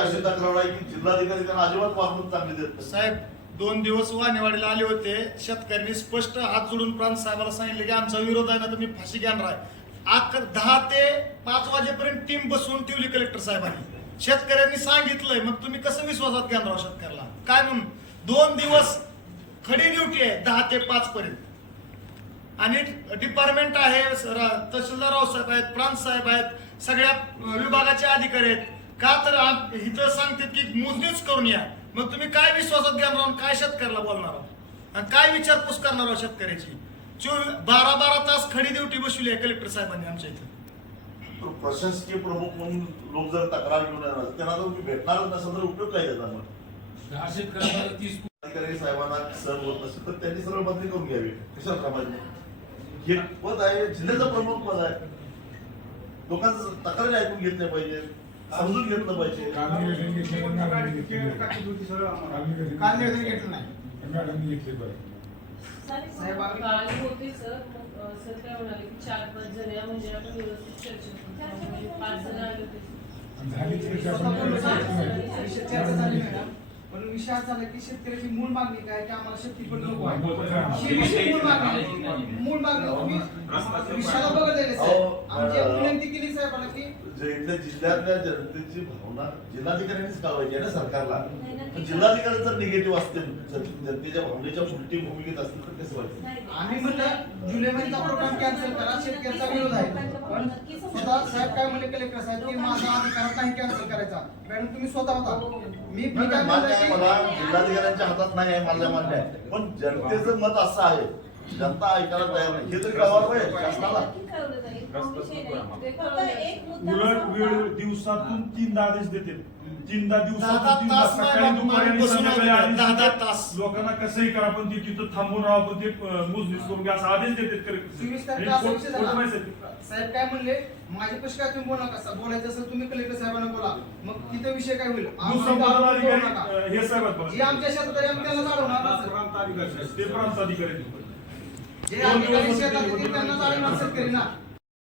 अशी तक्रार आहे की जिल्हाधिकारी त्यांना अजिबात वागणूक चांगली देत नाही. साहेब दोन दिवस वाणेवाडीला आले होते. शेतकऱ्यांनी स्पष्ट हात जोडून प्रांत साहेबाला सांगितले की आमचा विरोध आहे ना तुम्ही फाशी घेणार आहे. अक दहा ते पाच वाजेपर्यंत टीम बसवून ठेवली कलेक्टर साहेबांनी. शेतकऱ्यांनी सांगितलंय मग तुम्ही कसं विश्वासात घेणार आहोत शेतकऱ्याला? काय म्हणून? दोन दिवस खडी ड्युटी आहे दहा ते पाच पर्यंत. आणि डिपार्टमेंट आहे सर- तहसीलदार रावसाहेब आहेत प्रांत साहेब आहेत सगळ्या अं, विभागाचे अधिकारी आहेत. का तर इथं सांगतात की मोजणीच करून या. मग तुम्ही काय विश्वासात घेणार आहोत? काय शेतकऱ्याला बोलणार आहोत? आणि काय विचारपूस करणार आहोत शेतकऱ्याची? चोवीस बारा बारा तास खडी ड्युटी बसवली आहे कलेक्टर साहेबांनी आमच्या इथं. प्रशासकीय प्रमुख म्हणून लोक जर तक्रार घेऊन येणार त्यांना जर तुम्ही भेटणारच नसेल तर उपयोग काय त्याचा मग? अधिकारी साहेबांना सर होत नसेल तर त्यांनी सरळ बदली करून घ्यावी. कशाला कामाची हे पद आहे जिल्ह्याचं प्रमुख पद आहे. लोकांचं तक्रारी ऐकून घेतल्या पाहिजे समजून घेतलं पाहिजे. काल निवेदन घेतलं मॅडमने घेतलं काल निवेदन घेतलं नाही. मॅडमने घेतले बरं. साहेब आली होते सर. मग अ, सर काय म्हणाले की चार पाच जण या म्हणजे आपण व्यवस्थित चर्चा करू म्हणजे पाच जण आले होते. झाली चर्चा आपण विषय चर्चा. झाली मॅडम. पण विषय असा झाला की शेतकऱ्याची मूळ मागणी काय की आम्हाला शेती पण नको आहे. ही विषय मूळ मागणी. आहे. मूळ मागणी तुम्ही विषयाला साहेब आमची एक मॅडम. विनंती केली साहेबांना की जे इथल्या जिल्ह्यातल्या जनतेची भावना जिल्हाधिकाऱ्यांनीच कळवायची आहे ना सरकारला. पण जिल्हाधिकारी जर निगेटिव्ह असतील जनतेच्या भावनेच्या उलटी भूमिकेत असतील तर कसं व्हायचं आम्ही म्हणलं जुलै महिन्याचा प्रोग्राम कॅन्सल करा शेतकऱ्याचा विरोध आहे. पण स्वतः साहेब काय म्हणले कलेक्टर साहेब की माझा अधिकार नाही कॅन्सल करायचा. मॅडम तुम्ही स्वतः होता. मी मी म्हणलं आहे की मला. जिल्हाधिकाऱ्यांच्या हातात नाही आहे मला मान्य आहे. पण जनतेचं मत असं आहे जनता ऐकायला तयार नाही हे तरी कळवायला पाहिजे शासनाला उलट वेळ दिवसातून तीनदा आदेश देते तीनदा दिवसातून तीनदा सकाळी दुपारी आणि संध्याकाळी आदेश देतात. लोकांना कसंही करा पण ते तिथं थांबून राहा पण ते अं, मोजणीच करून घ्या असा आदेश देतात चोवीस तारखेला असा झाला. आहे? साहेब काय म्हणले माझे कशी काय तुम्ही बोला नका बोलायचं असेल तुम्ही कलेक्टर साहेबांना बोला मग तिथे विषय काय होईल दारू बोलू नका. हे साहेब जे. आमच्या शेतात आम्ही त्यांना जाळवणार ना सर. ते प्रांत अधिकारी आहेत. जे दोन अधिकारी दिवस शेतात येतील त्यांना जाळवणार ना.